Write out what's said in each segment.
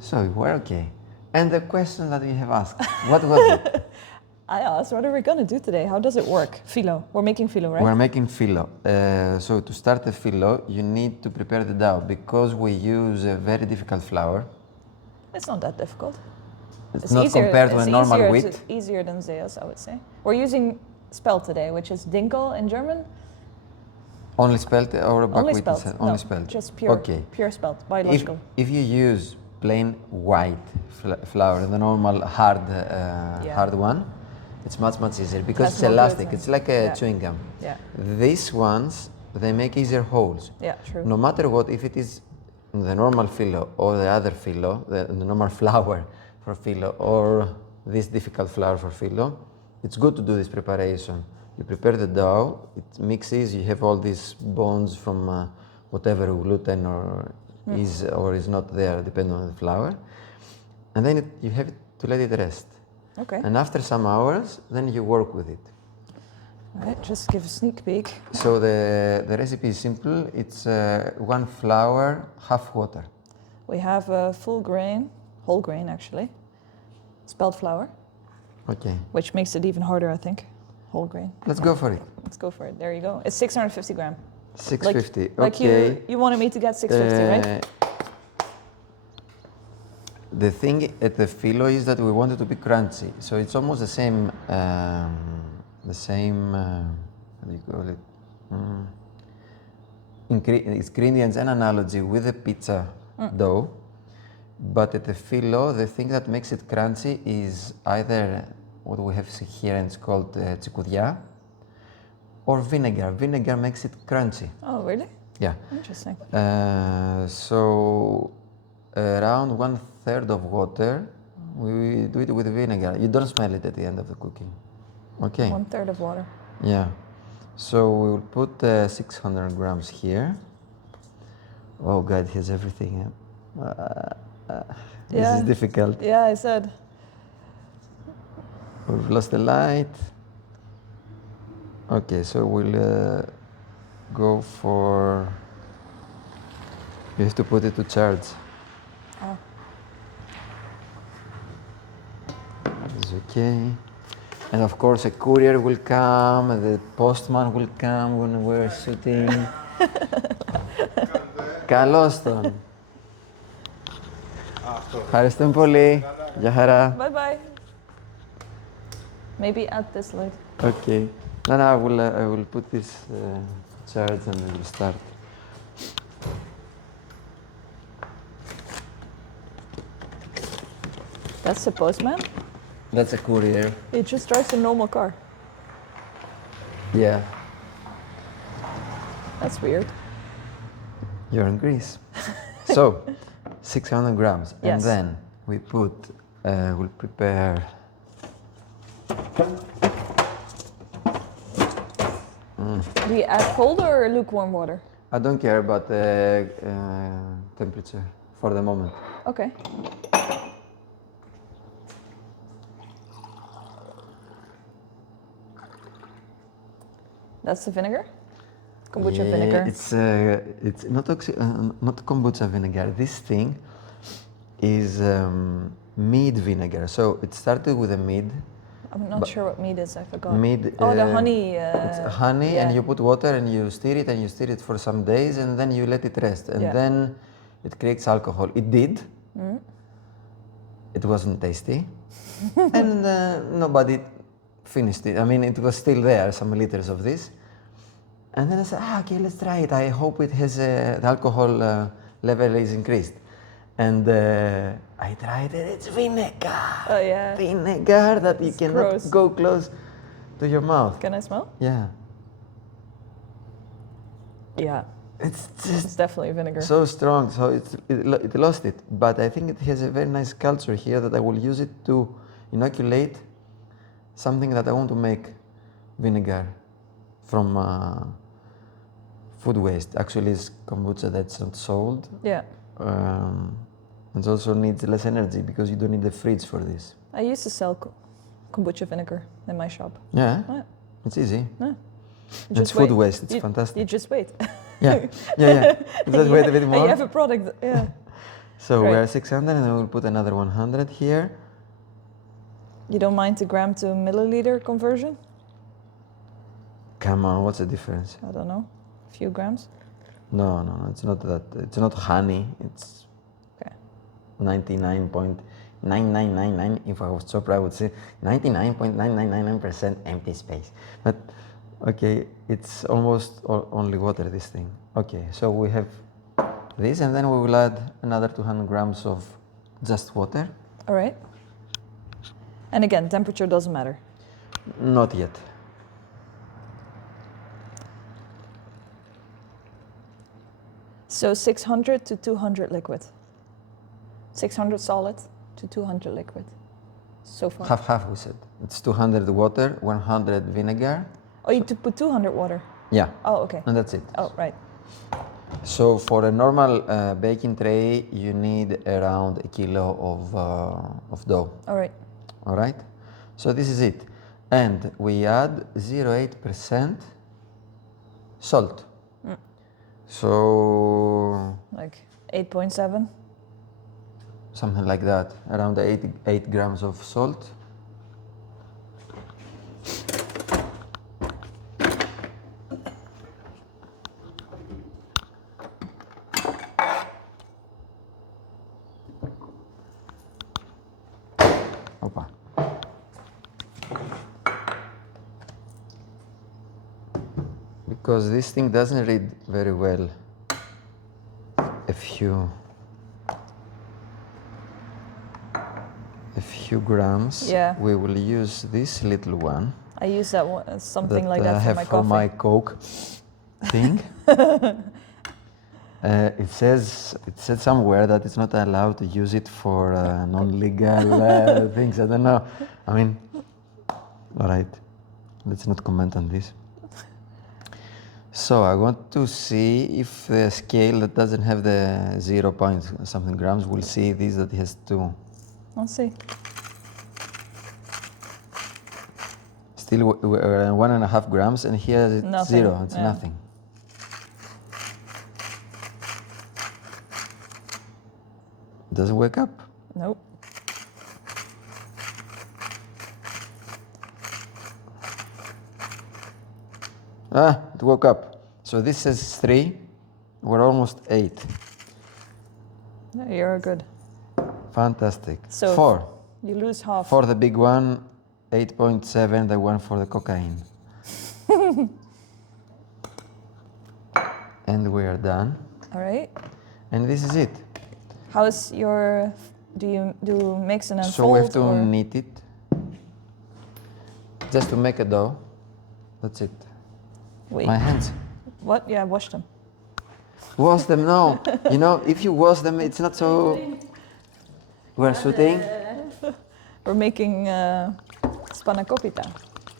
So you were okay. And the question that we have asked, what was it? I asked, what are we going to do today? How does it work? Fyllo. We're making fyllo, right? We're making fyllo. So to start the fyllo, you need to prepare the dough because we use a very difficult flour. It's not that difficult. It's not compared to a normal wheat. It's easier than zeus, I would say. We're using spelt today, which is dinkel in German. Only spelt or buckwheat? Only no, spelt. Just pure, okay. Pure spelt, biological. If you use plain white flour, the normal hard one, it's much easier because it's elastic. It's like a chewing gum. Yeah. These ones, they make easier holes. Yeah, true. No matter what, if it is the normal fyllo or the other fyllo, the normal flour for fyllo or this difficult flour for fyllo, it's good to do this preparation. You prepare the dough, it mixes, you have all these bones from whatever gluten or is not there, depending on the flour. And then you have to let it rest. Okay. And after some hours, then you work with it. All right, just give a sneak peek. So the recipe is simple. It's 1 flour, half water. We have a full grain, whole grain actually, spelt flour. Okay. Which makes it even harder, I think. Whole grain. Let's go for it. Let's go for it. There you go. It's 650 grams. 650. Like okay. you wanted me to get 650, right? The thing at the fyllo is that we want it to be crunchy, so it's almost the same. How do you call it? Ingredients and analogy with the pizza dough, but at the fyllo, the thing that makes it crunchy is either what we have here, and it's called tsikoudia, or vinegar. Vinegar makes it crunchy. Oh, really? Yeah. Interesting. So around 1/3 of water, we do it with vinegar. You don't smell it at the end of the cooking. Okay. 1/3 of water. Yeah. So we will put 600 grams here. Oh God, here's everything. This is difficult. Yeah, I said. We've lost the light. Okay, so we'll go for. You have to put it to charge. Oh. It's okay. And of course, a courier will come, the postman will come when we're shooting. Καλώς τον. Ευχαριστούμε πολύ. Γεια χαρά. Bye bye. Maybe add this light. Okay. No, I will put this charge and we'll start. That's the postman? That's a courier. He just drives a normal car. Yeah. That's weird. You're in Greece. So, 600 grams. Yes. And then we put, we'll prepare. Do you add cold or lukewarm water? I don't care about the temperature for the moment. Okay. That's the vinegar? Kombucha vinegar? It's not kombucha vinegar. This thing is mead vinegar. So it started with a mead. I'm not sure what mead is, I forgot. Mead. Oh, the honey. It's honey, and you put water and you stir it for some days, and then you let it rest, and then it creates alcohol. It did. It wasn't tasty, and nobody finished it. I mean, it was still there, some liters of this. And then I said, okay, let's try it. I hope it has the alcohol level is increased. And I tried it. It's vinegar. Oh yeah. Vinegar that you cannot go close to your mouth. Can I smell? Yeah. Yeah. It's definitely vinegar. So strong. So it lost it. But I think it has a very nice culture here that I will use it to inoculate something that I want to make vinegar from food waste. Actually, it's kombucha that's not sold. Yeah. It also needs less energy because you don't need the fridge for this. I used to sell kombucha vinegar in my shop. Yeah? Yeah. It's easy. Yeah. It's food waste. It's fantastic. You just wait. Yeah. Just wait a bit more. And you have a product. Yeah. So we Right. are 600 and then we'll put another 100 here. You don't mind the gram to milliliter conversion? Come on, what's the difference? I don't know. A few grams? No, it's not that. It's not honey. It's Okay. 99.9999. If I was Chopra, I would say 99.9999% empty space. But okay, it's almost only water, this thing. Okay, so we have this, and then we will add another 200 grams of just water. All right. And again, temperature doesn't matter. Not yet. So 600 to 200 liquid. 600 solid to 200 liquid. So far. Half we said. It's 200 water, 100 vinegar. Oh, you to put 200 water. Yeah. Oh, okay. And that's it. Oh, right. So for a normal baking tray, you need around a kilo of dough. All right. All right. So this is it, and we add 0.8% salt. So Like 8.7. something like that, around 8 grams of salt. Opa. Because this thing doesn't read very well a few grams. Yeah. We will use this little one. I use that one, something like I that for have my for coffee. my Coke thing. It said somewhere that it's not allowed to use it for non-legal things. I don't know. I mean, all right. Let's not comment on this. So I want to see if the scale that doesn't have the 0 point something grams will see this that has 2. Let's see. Still 1.5 grams, and here it's Nothing, 0. It's yeah. nothing. Does it wake up? Nope. Ah, it woke up. So this says 3. We're almost 8. Yeah, you're good. Fantastic. So 4. You lose half. For the big one, 8.7, the one for the cocaine. And we are done. All right. And this is it. How is your? Do you do mix and then So we have fold, to or? knead it. Just to make a dough. That's it. Wait. My hands. What? Yeah, wash them. Wash them, no. You know, if you wash them, it's not so... We're shooting. We're making spanakopita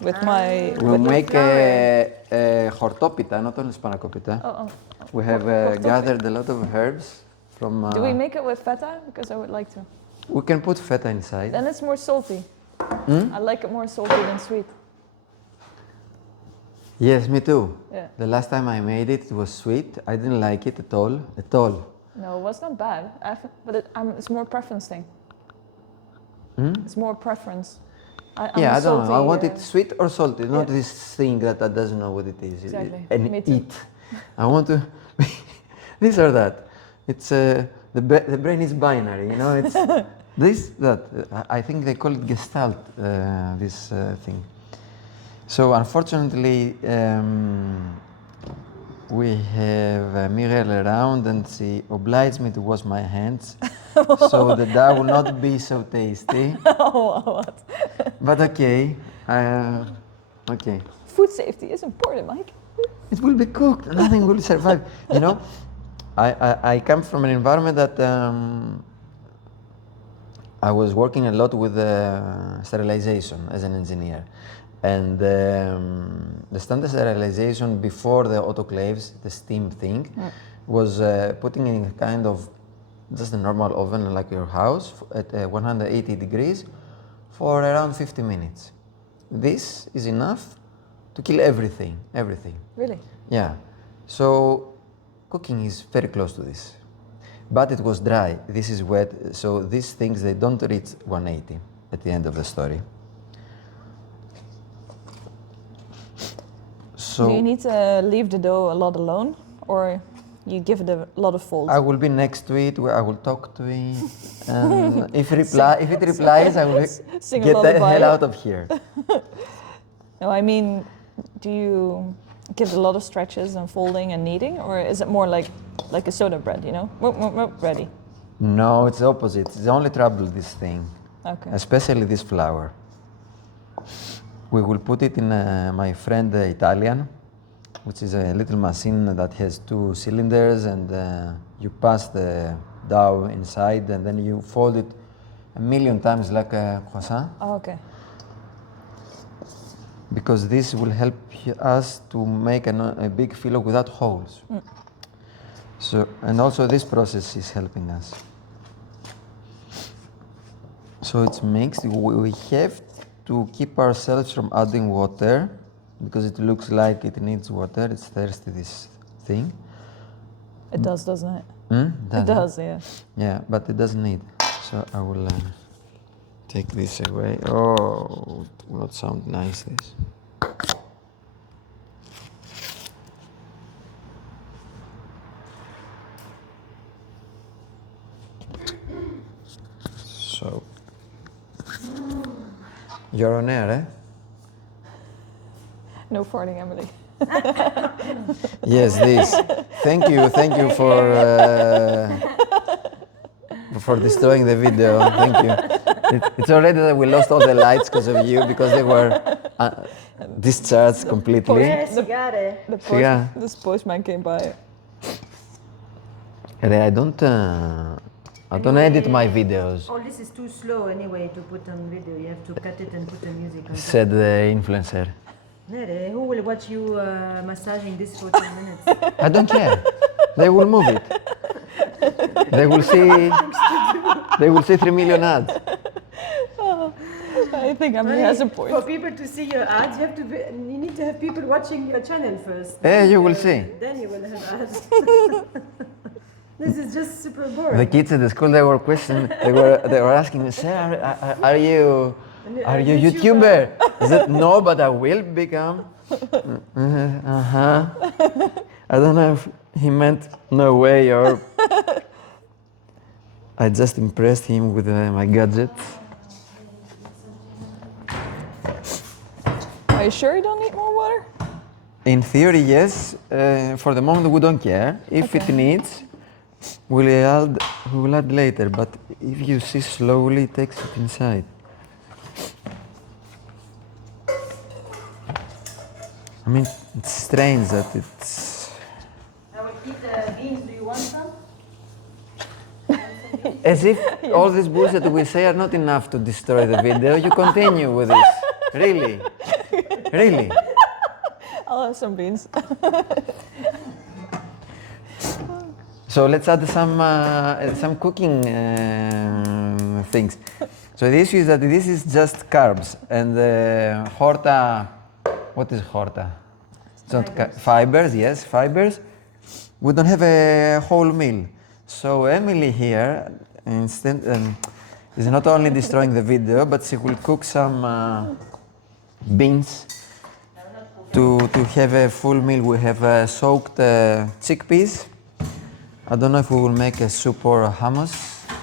with my. We'll with make a hortopita, not only spanakopita. Oh. We have gathered a lot of herbs from... Do we make it with feta? Because I would like to. We can put feta inside. Then it's more salty. I like it more salty than sweet. Yes, me too. Yeah. The last time I made it, it was sweet. I didn't like it at all. At all. No, it was not bad. But it's more preference thing. It's more preference. I'm Yeah, I don't know. I salty, want it sweet or salty, not yeah. this thing that I doesn't know what it is. Exactly. And Me too. eat. I want to this or that. It's the brain is binary, you know. It's this that. I think they call it Gestalt. This thing. So unfortunately, we have Muriel around, and she obliged me to wash my hands, so the dough will not be so tasty. Oh, what? But okay, okay. Food safety is important, Mike. It will be cooked. Nothing will survive. You know, I come from an environment that I was working a lot with sterilization as an engineer, and the standard sterilization before the autoclaves, the steam thing, was putting in a kind of just a normal oven like your house at 180 degrees for around 50 minutes. This is enough to kill everything. Really? Yeah. So cooking is very close to this. but it was dry. This is wet, so these things, they don't reach 180 at the end of the story. So do you need to leave the dough a lot alone, or you give it a lot of folds? I will be next to it, where I will talk to it, and if it replies, I will Sing a get the lullaby. hell out of here. No, I mean, do you give it a lot of stretches and folding and kneading, or is it more like a soda bread, you know? Ready. No, it's the opposite. It's the only trouble, this thing. Okay. Especially this flour. We will put it in my friend Italian, which is a little machine that has 2 cylinders, and you pass the dough inside, and then you fold it 1,000,000 times like a croissant. Oh, okay. Because this will help us to make a big fyllo without holes. So, and also this process is helping us. So it's mixed. We have to keep ourselves from adding water, because it looks like it needs water. It's thirsty, this thing. It does, doesn't it? Does It does, yeah. Yeah, but it doesn't need. So I will take this away. Oh, it will not sound nice, this. So, you're on air, eh? No farting, Emily. Yes, this. Thank you for destroying the video. Thank you. It's already that we lost all the lights because of you, because they were discharged completely. This postman came by. And I don't edit my videos, All this is too slow anyway to put on video. You have to cut it and put the music on. said the influencer. Nere, who will watch you massaging this for 10 minutes? I don't care. They will move it. They will see 3 million ads. I think Emily has a point. For people to see your ads, you need to have people watching your channel first. Yeah, you will see. Then you will have ads. This is just super boring. The kids at the school, they were questioning, they were asking me, "Sir, are you YouTuber?" I said, "No, but I will become." I don't know if he meant no way or I just impressed him with my gadgets. Are you sure you don't need more water? In theory, yes. For the moment, we don't care. If it needs, we will add later. But if you see slowly, it takes it inside. I mean, it's strange that it's... I will keep the beans. Do you want some? As if all this bullshit we say are not enough to destroy the video. You continue with this. Really? Really? I'll have some beans. So let's add some cooking things. So the issue is that this is just carbs, and the horta, what is horta? It's not fibers, yes, fibers. We don't have a whole meal. So Emily here instead is not only destroying the video, but she will cook some beans to have a full meal. We have soaked chickpeas. I don't know if we will make a soup or a hummus.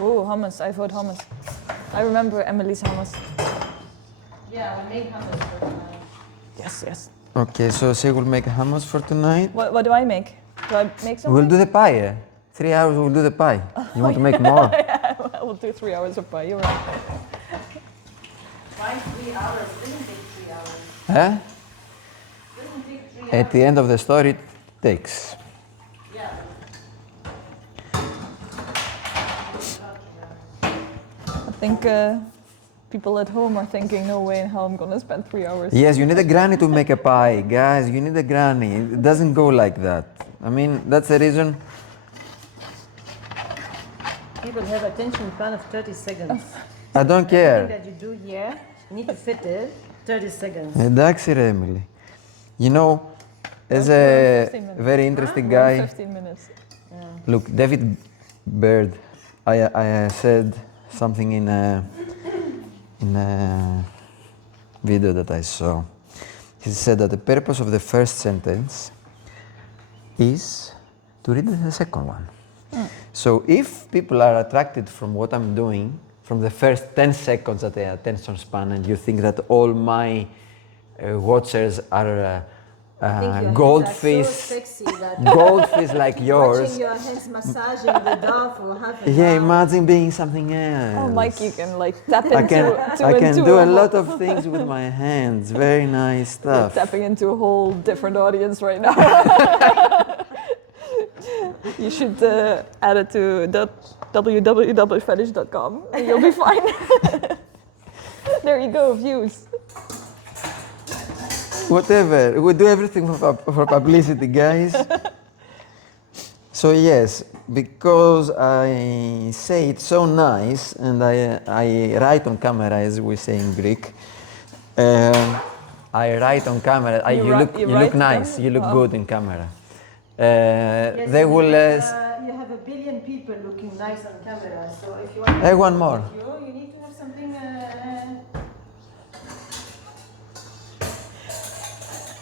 Ooh, hummus. I vote hummus. I remember Emily's hummus. Yeah, I will make hummus for tonight. Yes, yes. Okay, so she will make a hummus for tonight. What do I make? Do I make something? We'll do the pie. 3 hours we'll do the pie. You want to make more? I will do 3 hours of pie. You're right. Why 3 hours? It doesn't take 3 hours. Huh? It doesn't take 3 hours. At the end of the story, it takes. Yeah. I think people at home are thinking, no way in hell I'm gonna spend 3 hours. Yes, you need a granny to make a pie, guys. You need a granny. It doesn't go like that. I mean, that's the reason. People have attention span of 30 seconds. I don't Everything care. that you do here, you need to fit it 30 seconds. Εντάξει ρε, Emily. You know, as a very interesting guy, 15 minutes. look, bird. I said something in a video that I saw. He said that the purpose of the first sentence is to read the second one. So if people are attracted from what I'm doing, from the first 10 seconds at the attention span, and you think that all my watchers are goldfish, so sexy that goldfish like yours. watching your hands massaging the doll for half an Yeah, hour. imagine being something else. Oh, Mike, you can like tap into I can into do a whole- lot of things with my hands. Very nice You're stuff. tapping into a whole different audience right now. You should add it to www.fetish.com and you'll be fine. There you go, views. Whatever. We do everything for publicity, guys. So yes, because I say it's so nice, and I write on camera, as we say in Greek. I write on camera. You write look on nice. camera? You look Oh. good in camera. Yes, They will. you have a billion people looking nice on camera, so if you want to One more. you need to have something.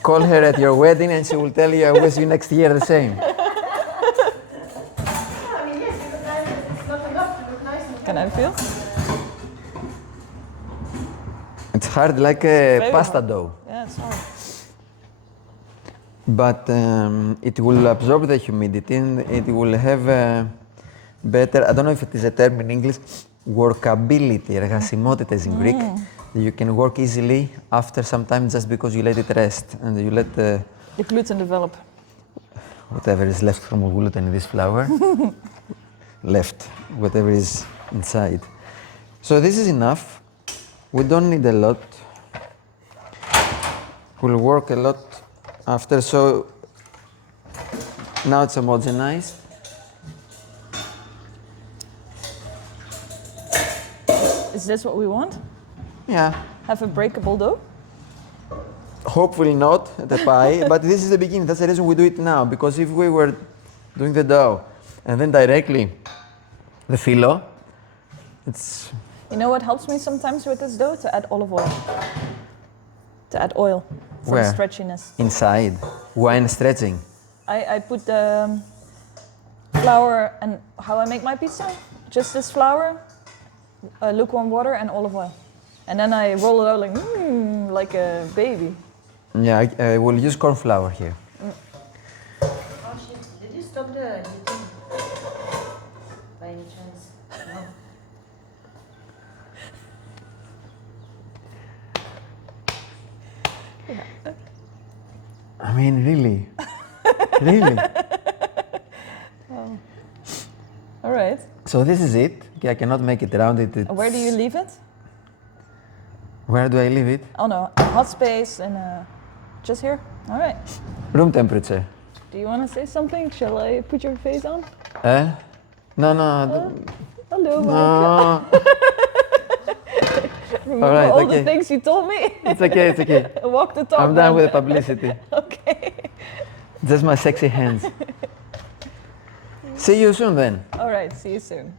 Call her at your wedding, and she will tell you, "I wish you next year the same." I mean, yes, you look nice, but it's not enough to look nice on Can camera. I feel? It's hard like a very pasta hard. dough. Yeah, it's hard. But it will absorb the humidity, and it will have a better, I don't know if it is a term in English, workability, εργασιμότητα is in Greek. You can work easily after some time just because you let it rest and you let The gluten develop. whatever is left from gluten in this flour, left, whatever is inside. So this is enough. We don't need a lot. We'll work a lot after, so now it's homogenized. Is this what we want? Yeah, Have a breakable dough? hopefully not the pie, but this is the beginning. That's the reason we do it now, because if we were doing the dough and then directly the fyllo, it's... You know what helps me sometimes with this dough? To add olive oil. To add oil for Where? the stretchiness. inside. When stretching. I put the flour, and how I make my pizza? Just this flour, lukewarm water and olive oil. And then I roll it out like a baby. Yeah, I will use corn flour here. Oh shit, did you stop the heating? By any chance? No. I mean, really? Really? All right. So this is it. Okay, I cannot make it rounded. Where do you leave it? Where do I leave it? Oh no, a hot space and just here? All right. Room temperature. Do you want to say something? Shall I put your face on? No, no. Hello, Mike. No. Remember All right, all okay. the things you told me? It's okay, it's okay. Walk the talk. I'm done man. with the publicity. Okay. Just my sexy hands. See you soon then. All right. See you soon.